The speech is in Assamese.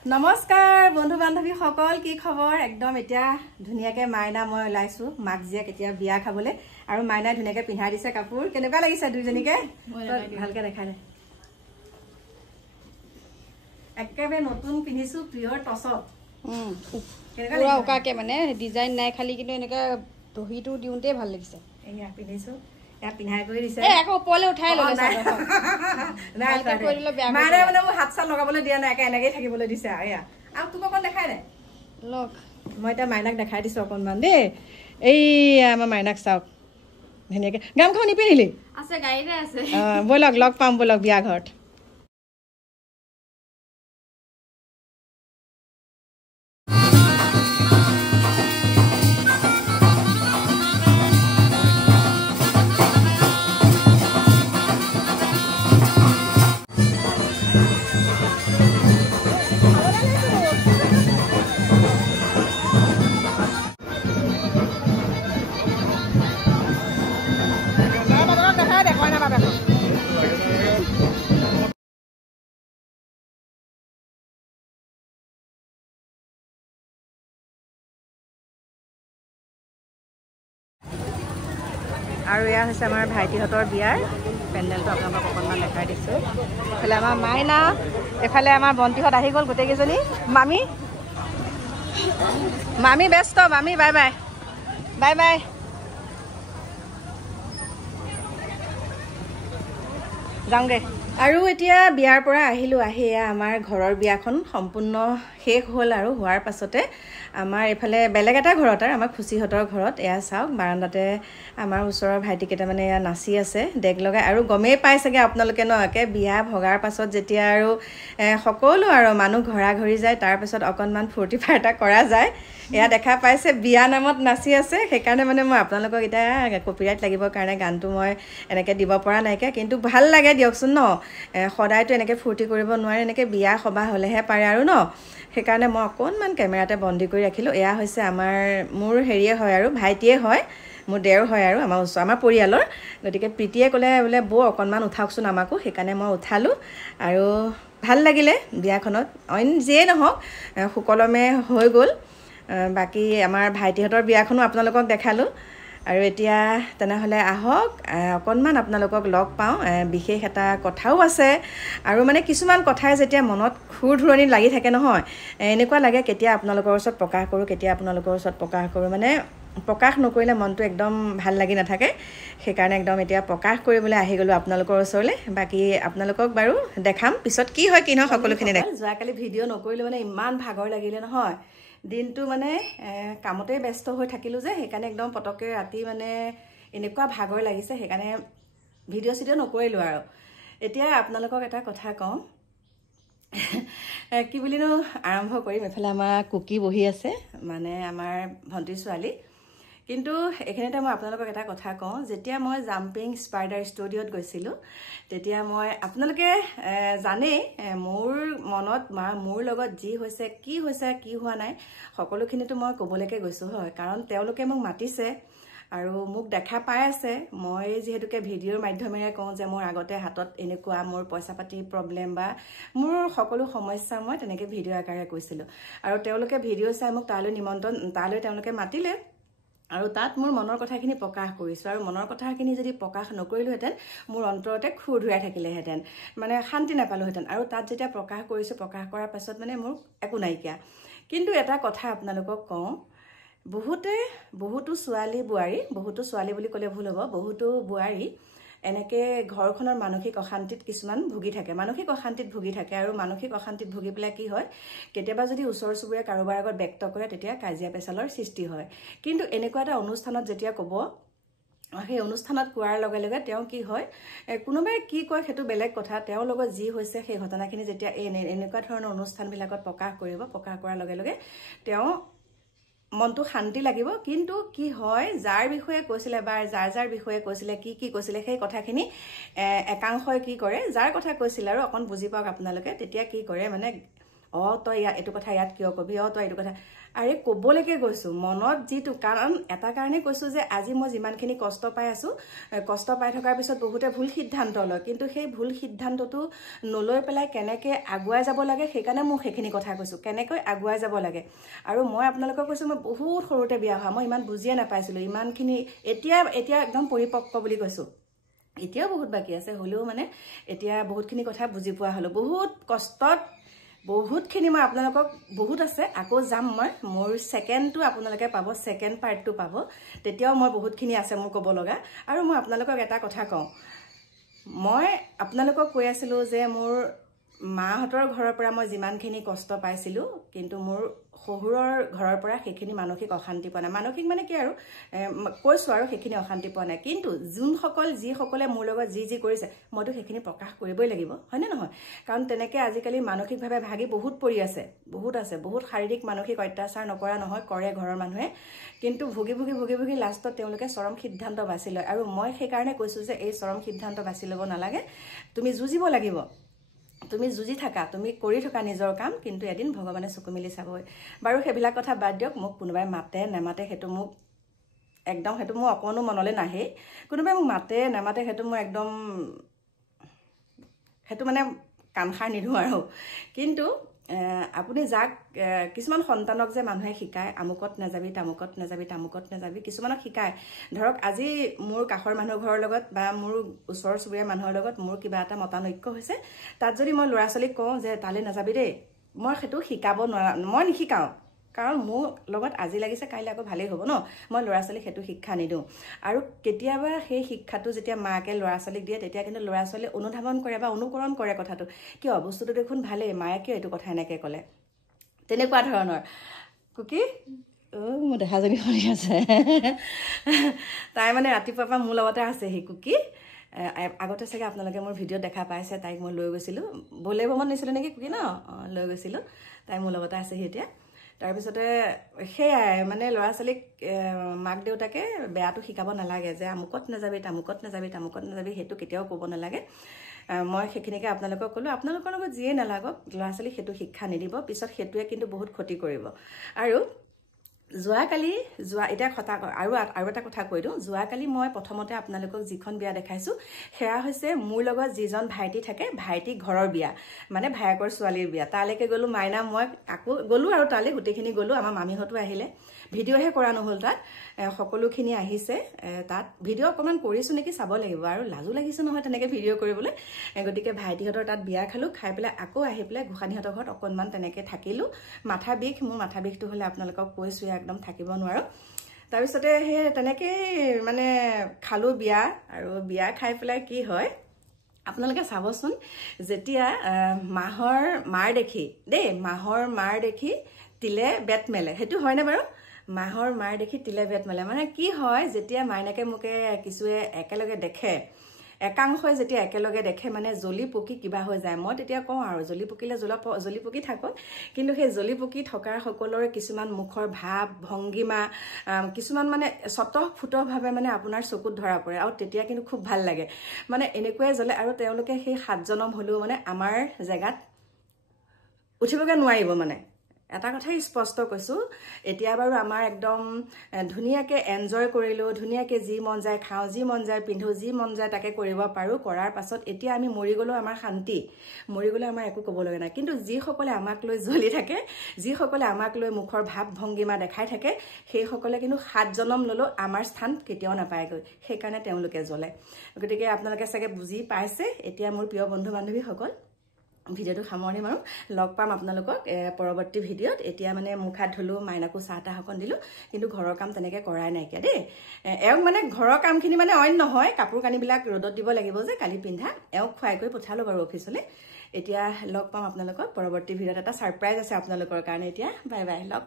নমস্কাৰ বন্ধু বান্ধৱী সকল কি খবৰ একদম এতিয়া ধুনিয়াকে মাইনা মই লাইছো মাক জিয়া কেতিয়া বিয়া খাবলে আৰু মাইনা ধুনিয়াকে পিন্ধাই দিছে কাপোৰ কেনেকুৱা লাগিছে দুইজনীকে ভালকে দেখাই দে একেবাৰে নতুন পিনিছো পিয়ৰ টছত পুৰা ওকাকে মানে ডিজাইন নাই খালি কিন্তু এনেকা দহিটো দিওঁতে ভাল লাগিছে এয়া পিনিছো या पिन्हाय কৰি দিছে এ আকৌ ওপৰলে উঠাই ললে চাদৰ নাই কৰি দিলে বেয়া মাৰে মানে মই হাত চাল লগাবলৈ দিয়া নাই একে থাকিবলৈ দিছে আয়া আৰু তুমি কোন দেখাই নাই লক মই এটা মাইনাক দেখাই দিছো অকনমান দে এই আমাৰ মাইনাক চাওক ধুনিয়াকে গামখন নিপিনিলি আছে গাড়ীতে আছে বলক লগ পাম বলক বিয়া ঘৰত আৰু এয়া হৈছে আমাৰ ভাইটিহঁতৰ বিয়াৰ পেণ্ডেলটো আপোনালোকক অকণমান দেখাই দিছোঁ এফালে আমাৰ মাইনা এফালে আমাৰ বন্তিহঁত আহি গ'ল গোটেইকেইজনী মামী মামী ব্যস্ত মামী বাই বাই বাই বাই যাওঁগে আৰু এতিয়া বিয়াৰ পৰা আহিলোঁ আহি এয়া আমাৰ ঘৰৰ বিয়াখন সম্পূৰ্ণ শেষ হ'ল আৰু হোৱাৰ পাছতে আমাৰ এফালে বেলেগ এটা ঘৰত আৰু আমাৰ খুচিহঁতৰ ঘৰত এয়া চাওক বাৰাণ্ডাতে আমাৰ ওচৰৰ ভাইটিকেইটা মানে এয়া নাচি আছে ডেক লগাই আৰু গমেই পাই চাগে আপোনালোকে ন একে বিয়া ভগাৰ পাছত যেতিয়া আৰু সকলো আৰু মানুহ ঘৰা ঘৰি যায় তাৰপিছত অকণমান ফূৰ্তি ফাৰ্তা কৰা যায় এয়া দেখা পাইছে বিয়া নামত নাচি আছে সেইকাৰণে মানে মই আপোনালোকক এতিয়া কপিৰাইট লাগিবৰ কাৰণে গানটো মই এনেকৈ দিব পৰা নাইকিয়া কিন্তু ভাল লাগে দিয়কচোন ন সদায়তো এনেকৈ ফূৰ্তি কৰিব নোৱাৰে এনেকৈ বিয়া সভা হ'লেহে পাৰে আৰু ন সেইকাৰণে মই অকণমান কেমেৰাতে বন্দী কৰি ৰাখিলোঁ এয়া হৈছে মোৰ হেৰিয়ে হয় আৰু ভাইটিয়ে হয় মোৰ দেওৰ হয় আৰু আমাৰ পৰিয়ালৰ গতিকে প্ৰীতিয়ে ক'লে বোলে বৌ অকণমান উঠাওকচোন আমাকো সেইকাৰণে মই উঠালোঁ আৰু ভাল লাগিলে বিয়াখনত অইন যিয়েই নহওক সুকলমে হৈ গ'ল বাকী আমাৰ ভাইটিহঁতৰ বিয়াখনো আপোনালোকক দেখালোঁ আৰু এতিয়া তেনেহ'লে আহক অকণমান আপোনালোকক লগ পাওঁ বিশেষ এটা কথাও আছে আৰু মানে কিছুমান কথাই যেতিয়া মনত খুৰ ধুৰণি লাগি থাকে নহয় এনেকুৱা লাগে কেতিয়া আপোনালোকৰ ওচৰত প্ৰকাশ কৰোঁ কেতিয়া আপোনালোকৰ ওচৰত প্ৰকাশ কৰোঁ মানে প্ৰকাশ নকৰিলে মনটো একদম ভাল লাগি নাথাকে সেইকাৰণে একদম এতিয়া প্ৰকাশ কৰিবলৈ আহি গ'লোঁ আপোনালোকৰ ওচৰলৈ বাকী আপোনালোকক বাৰু দেখাম পিছত কি হয় কি নহয় সকলোখিনি দেখাম যোৱাকালি ভিডিঅ' নকৰিলোঁ মানে ইমান ভাগৰ লাগিলে নহয় দিনটো মানে কামতে ব্যস্ত হৈ থাকিলোঁ যে সেইকাৰণে একদম পটককৈ ৰাতি মানে এনেকুৱা ভাগৰ লাগিছে সেইকাৰণে ভিডিঅ' চিডিঅ' নকৰিলোঁ আৰু এতিয়া আপোনালোকক এটা কথা কওঁ কি বুলিনো আৰম্ভ কৰিম এফালে আমাৰ কুকি বহি আছে মানে আমাৰ ভণ্টিৰ ছোৱালী কিন্তু এইখিনিতে মই আপোনালোকক এটা কথা কওঁ যেতিয়া মই জাম্পিং স্পাইডাৰ ষ্টুডিঅ'ত গৈছিলোঁ তেতিয়া মই আপোনালোকে জানেই মোৰ মনত মোৰ লগত যি হৈছে কি হোৱা নাই সকলোখিনিতো মই ক'বলৈকে গৈছোঁ হয় কাৰণ তেওঁলোকে মোক মাতিছে আৰু মোক দেখা পাই আছে মই যিহেতুকে ভিডিঅ'ৰ মাধ্যমেৰে কওঁ যে মোৰ আগতে হাতত এনেকুৱা মোৰ পইচা পাতি প্ৰব্লেম বা মোৰ সকলো সমস্যা মই তেনেকৈ ভিডিঅ' আকাৰে কৈছিলোঁ আৰু তেওঁলোকে ভিডিঅ' চাই মোক তালৈ তেওঁলোকে মাতিলে আৰু তাত মোৰ মনৰ কথাখিনি প্ৰকাশ কৰিছোঁ আৰু মনৰ কথাখিনি যদি প্ৰকাশ নকৰিলোহেঁতেন মোৰ অন্তৰতে খুৰ ধুৱাই থাকিলেহেঁতেন মানে শান্তি নাপালোহেঁতেন আৰু তাত যেতিয়া প্ৰকাশ কৰিছোঁ প্ৰকাশ কৰাৰ পাছত মানে মোৰ একো নাইকিয়া কিন্তু এটা কথা আপোনালোকক কওঁ বহুতো ছোৱালী বুলি ক'লে ভুল হ'ব বহুতো বোৱাৰী এনেকৈ ঘৰখনৰ মানসিক অশান্তিত কিছুমান ভুগি থাকে মানসিক অশান্তিত ভুগি থাকে আৰু মানসিক অশান্তিত ভুগি পেলাই কি হয় কেতিয়াবা যদি ওচৰ চুবুৰীয়া কাৰোবাৰ আগত ব্যক্ত কৰে তেতিয়া কাজিয়া পেচালৰ সৃষ্টি হয় কিন্তু এনেকুৱা এটা অনুষ্ঠানত যেতিয়া ক'ব সেই অনুষ্ঠানত কোৱাৰ লগে লগে তেওঁ কি হয় কোনোবাই কি কয় সেইটো বেলেগ কথা তেওঁৰ লগত যি হৈছে সেই ঘটনাখিনি যেতিয়া এনেকুৱা ধৰণৰ অনুষ্ঠানবিলাকত প্ৰকাশ কৰাৰ লগে লগে তেওঁ মনটো শান্তি লাগিব কিন্তু কি হয় যাৰ বিষয়ে কৈছিলে বা যাৰ বিষয়ে কৈছিলে কি কৈছিলে সেই কথাখিনি একাংশই কি কৰে যাৰ কথা কৈছিল আৰু অকণ বুজি পাওক আপোনালোকে তেতিয়া কি কৰে মানে তই এইটো কথা ইয়াত কিয় কবি, তই এইটো কথা আৰে ক'বলৈকে গৈছোঁ মনত যিটো, কাৰণ এটা কাৰণে কৈছোঁ যে আজি মই যিমানখিনি কষ্ট পাই আছোঁ, কষ্ট পাই থকাৰ পিছত বহুতে ভুল সিদ্ধান্ত লয়, কিন্তু সেই ভুল সিদ্ধান্তটো নলৈ পেলাই কেনেকৈ আগুৱাই যাব লাগে সেইকাৰণে মোক সেইখিনি কথা কৈছোঁ, কেনেকৈ আগুৱাই যাব লাগে। আৰু মই আপোনালোকক কৈছোঁ মই বহুত সৰুতে বিয়া হোৱা, মই ইমান বুজিয়ে নাপাইছিলোঁ ইমানখিনি, এতিয়া একদম পৰিপক্ক বুলি কৈছোঁ। এতিয়াও বহুত বাকী আছে, হ'লেও মানে এতিয়া বহুতখিনি কথা বুজি পোৱা হ'লোঁ, বহুত কষ্টত বহুতখিনি মই আপোনালোকক বহুত আছে, আকৌ যাম মই, মোৰ ছেকেণ্ডটো আপোনালোকে পাব, ছেকেণ্ড পাৰ্টটো পাব, তেতিয়াও মই বহুতখিনি আছে মোৰ ক'ব লগা। আৰু মই আপোনালোকক এটা কথা কওঁ, মই আপোনালোকক কৈ আছিলোঁ যে মোৰ মাহঁতৰ ঘৰৰ পৰা মই যিমানখিনি কষ্ট পাইছিলোঁ, কিন্তু মোৰ শহুৰৰ ঘৰৰ পৰা সেইখিনি মানসিক অশান্তি পোৱা নাই। মানসিক মানে কি আৰু কৈছোঁ আৰু সেইখিনি অশান্তি পোৱা নাই, কিন্তু যিসকলে মোৰ লগত যি কৰিছে মইতো সেইখিনি প্ৰকাশ কৰিবই লাগিব, হয়নে নহয়? কাৰণ তেনেকৈ আজিকালি মানসিকভাৱে ভাগি বহুত পৰি আছে, বহুত শাৰীৰিক মানসিক অত্যাচাৰ নকৰা নহয়, কৰে ঘৰৰ মানুহে, কিন্তু ভুগি লাষ্টত তেওঁলোকে চৰম সিদ্ধান্ত বাছি লয়। আৰু মই সেইকাৰণে কৈছোঁ যে এই চৰম সিদ্ধান্ত বাছি ল'ব নালাগে, তুমি যুঁজিব লাগিব, তুমি যুঁজি থাকা, তুমি কৰি থকা নিজৰ কাম, কিন্তু এদিন ভগৱানে চকু মেলি চাবই। বাৰু সেইবিলাক কথা বাদ দিয়ক, মোক কোনোবাই মাতে নেমাতে সেইটো মোৰ অকণো মনলৈ নাহেই, কোনোবাই মোক মাতে নেমাতে সেইটো মোৰ একদম সেইটো মানে কাণসাৰ নিদিওঁ আৰু। কিন্তু আপুনি যাক কিছুমান সন্তানক যে মানুহে শিকায় আমুকত নাযাবি তামুকত নাযাবি, কিছুমানক শিকায়, ধৰক আজি মোৰ কাষৰ মানুহ ঘৰৰ লগত বা মোৰ ওচৰ চুবুৰীয়া মানুহৰ লগত মোৰ কিবা এটা মতানৈক্য হৈছে, তাত যদি মই ল'ৰা ছোৱালীক কওঁ যে তালৈ নাযাবি দেই, মই সেইটো শিকাব নোৱাৰা, মই নিশিকাওঁ, কাৰণ মোৰ লগত আজি লাগিছে কাইলৈ আকৌ ভালেই হ'ব ন, মই ল'ৰা ছোৱালীক সেইটো শিক্ষা নিদিওঁ। আৰু কেতিয়াবা সেই শিক্ষাটো যেতিয়া মাকে ল'ৰা ছোৱালীক দিয়ে, তেতিয়া কিন্তু ল'ৰা ছোৱালীয়ে অনুধাৱন কৰে বা অনুকৰণ কৰে কথাটো, কিয় বস্তুটো দেখোন ভালেই, মায়ে কিয় এইটো কথা এনেকৈ ক'লে, তেনেকুৱা ধৰণৰ। কুকি মোৰ দেহাজনী শুনি আছে, তাই মানে ৰাতিপুৱাৰ পৰা মোৰ লগতে আছে সেই কুকি। আগতে চাগে আপোনালোকে মোৰ ভিডিঅ'ত দেখা পাইছে, তাইক মই লৈ গৈছিলোঁ, বলে ভ্ৰমণ নিছিলোঁ নেকি কুকি ন, লৈ গৈছিলোঁ, তাই মোৰ লগতে আছেহি এতিয়া। তাৰপিছতে সেয়াই মানে ল'ৰা ছোৱালীক মাক দেউতাকে বেয়াটো শিকাব নালাগে, যে আমুকত নাযাবি তামুকত নাযাবি, সেইটো কেতিয়াও ক'ব নালাগে। মই সেইখিনিকে আপোনালোকক ক'লোঁ, আপোনালোকৰ লগত যিয়ে নালাগক ল'ৰা ছোৱালীক সেইটো শিক্ষা নিদিব, পিছত সেইটোৱে কিন্তু বহুত ক্ষতি কৰিব। আৰু এতিয়া আৰু এটা কথা কৈ দিওঁ, যোৱাকালি মই প্ৰথমতে আপোনালোকক যিখন বিয়া দেখাইছোঁ সেয়া হৈছে মোৰ লগত যিজন ভাইটি থাকে, ভাইটি ঘৰৰ বিয়া, মানে ভায়েকৰ ছোৱালীৰ বিয়া। তালৈকে গ'লোঁ, মাইনা মই আকৌ গ'লোঁ আৰু তালৈ গোটেইখিনি গ'লোঁ, আমাৰ মামীহঁতো আহিলে, ভিডিঅ'হে কৰা নহ'ল, তাত সকলোখিনি আহিছে, তাত ভিডিঅ' অকণমান কৰিছোঁ নেকি চাব লাগিব, আৰু লাজো লাগিছে নহয় তেনেকৈ ভিডিঅ' কৰিবলৈ। গতিকে ভাইটিহঁতৰ তাত বিয়া খালোঁ, খাই পেলাই আকৌ আহি পেলাই গোসাঁনীহঁতৰ ঘৰত অকণমান তেনেকৈ থাকিলোঁ। মোৰ মাথা বিষটো হ'লে আপোনালোকক কৈছোঁ একদম থাকিব নোৱাৰোঁ। তাৰপিছতে সেই তেনেকেই মানে খালোঁ বিয়া, আৰু বিয়া খাই পেলাই কি হয় আপোনালোকে চাবচোন, যেতিয়া মাহৰ মাৰ দেখি তিলে বেট মেলে, সেইটো হয়নে বাৰু? মাহৰ মাৰ দেখি তিলে বেট মেলে মানে কি হয়, যেতিয়া মাইনাকে মোকে কিছুৱে একেলগে দেখে, একাংশই যেতিয়া একেলগে দেখে মানে জ্বলি পকি কিবা হৈ যায়। মই তেতিয়া কওঁ আৰু জ্বলি পকিলে জ্বলি পকি থাকক, কিন্তু সেই জ্বলি পকি থকাৰ সকলোৰে কিছুমান মুখৰ ভাৱ ভংগীমা, কিছুমান মানে স্বতঃফুতভাৱে মানে আপোনাৰ চকুত ধৰা পৰে, আৰু তেতিয়া কিন্তু খুব ভাল লাগে, মানে এনেকুৱাই জ্বলে। আৰু তেওঁলোকে সেই 7 জনম হ'লেও মানে আমাৰ জেগাত উঠিবগৈ নোৱাৰিব। মানে এটা কথাই স্পষ্ট কৈছোঁ, এতিয়া বাৰু আমাৰ একদম ধুনীয়াকৈ এনজয় কৰিলোঁ, ধুনীয়াকৈ যি মন যায় খাওঁ, যি মন যায় পিন্ধোঁ, যি মন যায় তাকে কৰিব পাৰোঁ। কৰাৰ পাছত এতিয়া আমি মৰি গ'লেও আমাৰ শান্তি, মৰি গ'লে আমাৰ একো ক'ব লগা নাই। কিন্তু যিসকলে আমাক লৈ জ্বলি থাকে, যিসকলে আমাক লৈ মুখৰ ভাৱ ভংগীমা দেখাই থাকে, সেইসকলে কিন্তু 7 জনম ল'লেও আমাৰ স্থান কেতিয়াও নাপায়গৈ, সেইকাৰণে তেওঁলোকে জ্বলে। গতিকে আপোনালোকে চাগে বুজি পাইছে। এতিয়া মোৰ প্ৰিয় বন্ধু বান্ধৱীসকল, ভিডিঅ'টো সামৰণি মাৰোঁ, লগ পাম আপোনালোকক পৰৱৰ্তী ভিডিঅ'ত। এতিয়া মানে মুখ হাত ধুলোঁ, মাইনাকো চাহ তাহ অকণ দিলোঁ, কিন্তু ঘৰৰ কাম তেনেকৈ কৰাই নাইকিয়া দেই। এওঁক মানে ঘৰৰ কামখিনি মানে অইন নহয়, কাপোৰ কানিবিলাক ৰ'দত দিব লাগিব যে কালি পিন্ধা, এওঁক খুৱাই কৰি পঠালোঁ বাৰু অফিচলৈ। এতিয়া লগ পাম আপোনালোকক পৰৱৰ্তী ভিডিঅ'ত, এটা ছাৰপ্ৰাইজ আছে আপোনালোকৰ কাৰণে। এতিয়া বাই বাই, লগ